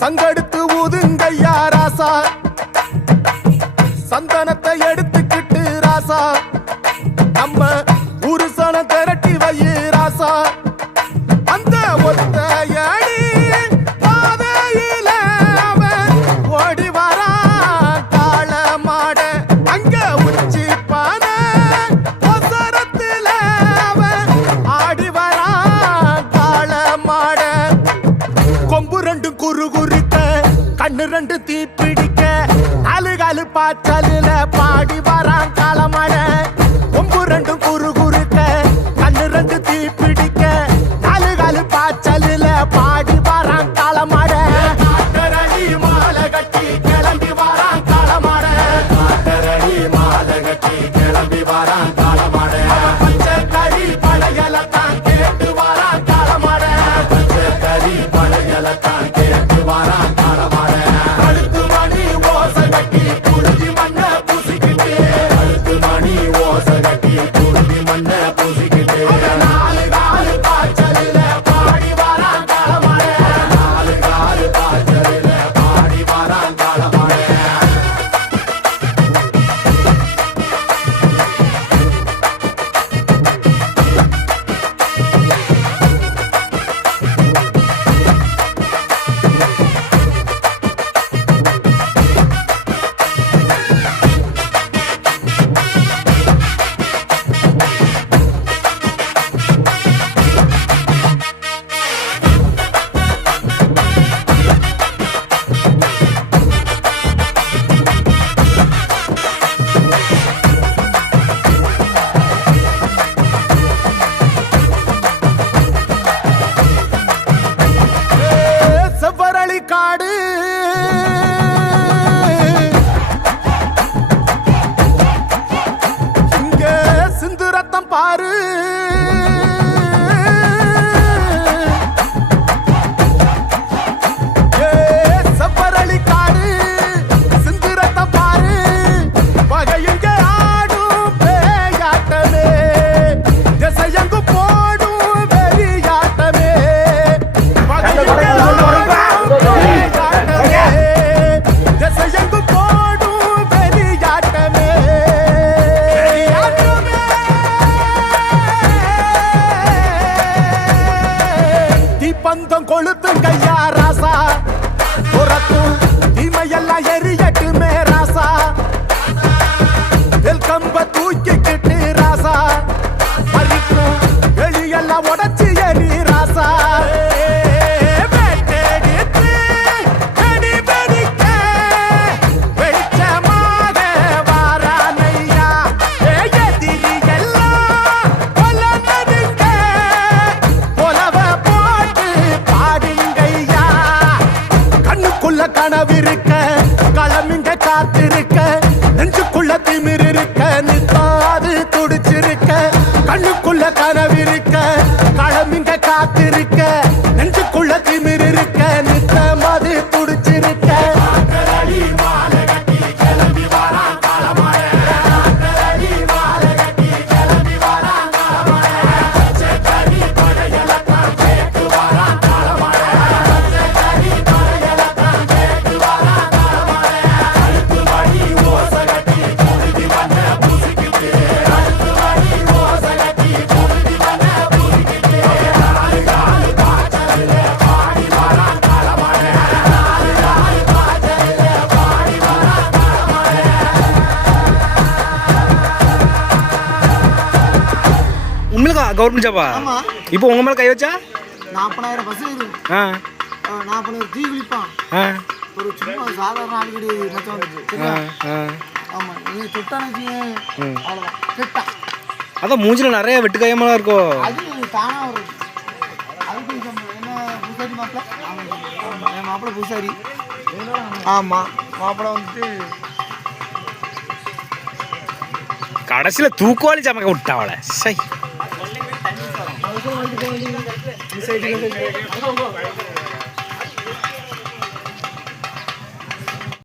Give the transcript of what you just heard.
சங்கெடுத்து ஊதுங்கய்யா ராசா, சந்தனத்தை எடுத்துக்கிட்டு ராசா, நம்ம புருஷனை திரட்டி வையு ராசா. அந்த ஒத்தையடி பாதையில அவன் ஓடி வரான் காள மாட, அங்க உச்சி பானை ஒசரத்துல அவன் ஆடி வரான் காள மாட. கொம்பு ரெண்டு குறு குறுக்க, கண்ணு ரெண்டு தீப்பிடிக்க, நாலு காலு பாய்ச்சலில பாடி வரான் காளமாட. கொம்பு ரெண்டு குறு குறுக்க, கண்ணு ரெண்டு தீப்பிடிக்க, நாலு காலு பாய்ச்சலில பாடி வரான் காளமாட. காட்டரடி மாலை கட்டி கிளம்பி வரான் காளமாட, காட்டரடி மாலை கட்டி கிளம்பி வரான் காளமாட. பச்சை கறி பழையலத்தான் கேட்டு வரான் காளமாட, பச்சை கறி பழையலத்தான் கேட்டு வரான் காளமாட. கழுத்து மணி ஓசை கட்டி குருதி மண்ண பூசிக்கிட்டு, கழுத்து மணி ஓசை கட்டி குருதி மண்ண பூசிக்கிட்டு, நாலு காலு பாய்ச்சலில பாடி வரான் காளமாட, நாலு காலு பாய்ச்சலில பாடி வரான் காளமாட. செவ்வரளி காடு இங்க சிந்து ரத்தம் பாரு, செவ்வரளி காடு சிந்து ரத்தம் பாரு, பகையுங்க ஆடும் பேயாட்டமே, திசையங்கு போடும் வெறியாட்டமே, பகையுங்க திசையங்கு போடும் வெறியாட்டமே. தீப்பந்தம் கொளுத்துங்கய்யா ராசா, புறத்தும் தீமையெல்லாம் எரியட்டுமே ராசா. வெல்கம்ப தூக்கிக்கிட்டு ராசா, அரிக்கும் வெளியெல்லாம் உடச்சி எரி ராசா. கனவிருக்க களமிங்க காத்திருக்க, நெஞ்சுக்குள்ள திமிர் இருக்க, நிற்காது துடிச்சிருக்க. கண்ணுக்குள்ள கனவிருக்க களமிங்க காத்திருக்க, நெஞ்சுக்குள்ள திமிர் இருக்க, நிற்காது துடிச்சிருக்க. கவர்மெண்ட் ஜாபா? இப்போ உங்க மேல கை வச்சா 40,000 பஸ் இது. 40,000 தீ குளிப்பான். ஒரு சும்மா சாதாரண ஆளுகடி மச்சம் வந்துச்சு. ஆமா, நீ தொட்டானே அவ்வளவுதான். அதான் மூஞ்சில நிறைய வெட்டு காயமெல்லாம் இருக்கும். அது தானா வரும். அதுக்கு என்ன பூசாரி மாப்பிள்ள? ஆமாம், என் மாப்பிள்ளை பூசாரி. ஆமாம், மாப்பிள்ளை வந்துட்டு கடைசியில தூக்குவாளி சமைக்க விட்டாவள சை. மிஸ் ஆயிட்டு